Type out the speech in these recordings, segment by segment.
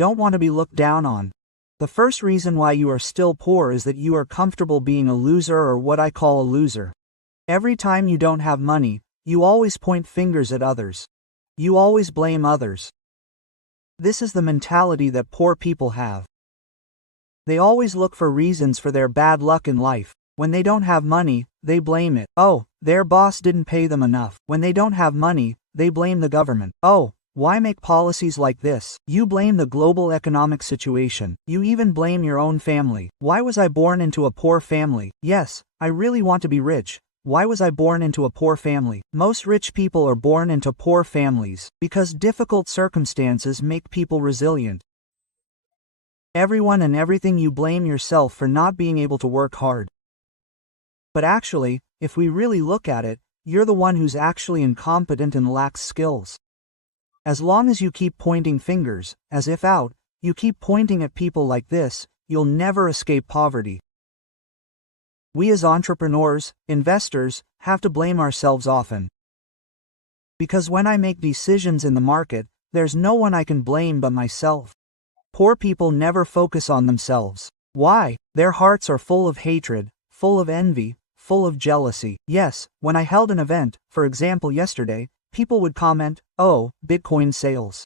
don't want to be looked down on. The first reason why you are still poor is that you are comfortable being a loser, or what I call a loser. Every time you don't have money, you always point fingers at others. You always blame others. This is the mentality that poor people have. They always look for reasons for their bad luck in life. When they don't have money, they blame it. Oh, their boss didn't pay them enough. When they don't have money, they blame the government. Oh, why make policies like this? You blame the global economic situation. You even blame your own family. Why was I born into a poor family? Yes, I really want to be rich. Why was I born into a poor family? Most rich people are born into poor families because difficult circumstances make people resilient. Everyone and everything you blame yourself for not being able to work hard. But actually, if we really look at it, you're the one who's actually incompetent and lacks skills. As long as you keep pointing fingers, as if out, you keep pointing at people like this, you'll never escape poverty. We as entrepreneurs, investors, have to blame ourselves often. Because when I make decisions in the market, there's no one I can blame but myself. Poor people never focus on themselves. Why? Their hearts are full of hatred, full of envy, full of jealousy. Yes, when I held an event, for example yesterday, people would comment, "Oh, Bitcoin sales."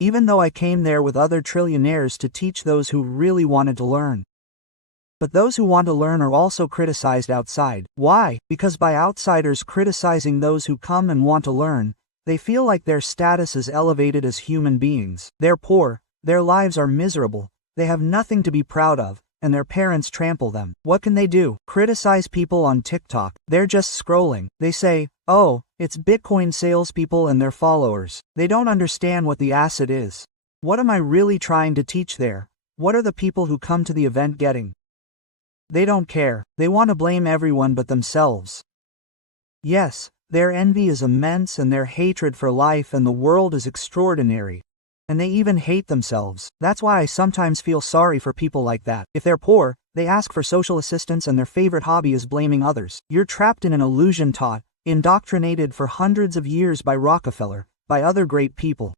Even though I came there with other trillionaires to teach those who really wanted to learn. But those who want to learn are also criticized outside. Why? Because by outsiders criticizing those who come and want to learn, they feel like their status is elevated as human beings. They're poor, their lives are miserable, they have nothing to be proud of, and their parents trample them. What can they do? Criticize people on TikTok. They're just scrolling. They say, "Oh, it's Bitcoin salespeople and their followers. They don't understand what the asset is." What am I really trying to teach there? What are the people who come to the event getting? They don't care. They want to blame everyone but themselves. Yes, their envy is immense and their hatred for life and the world is extraordinary. And they even hate themselves. That's why I sometimes feel sorry for people like that. If they're poor, they ask for social assistance and their favorite hobby is blaming others. You're trapped in an illusion taught, indoctrinated for hundreds of years by Rockefeller, by other great people.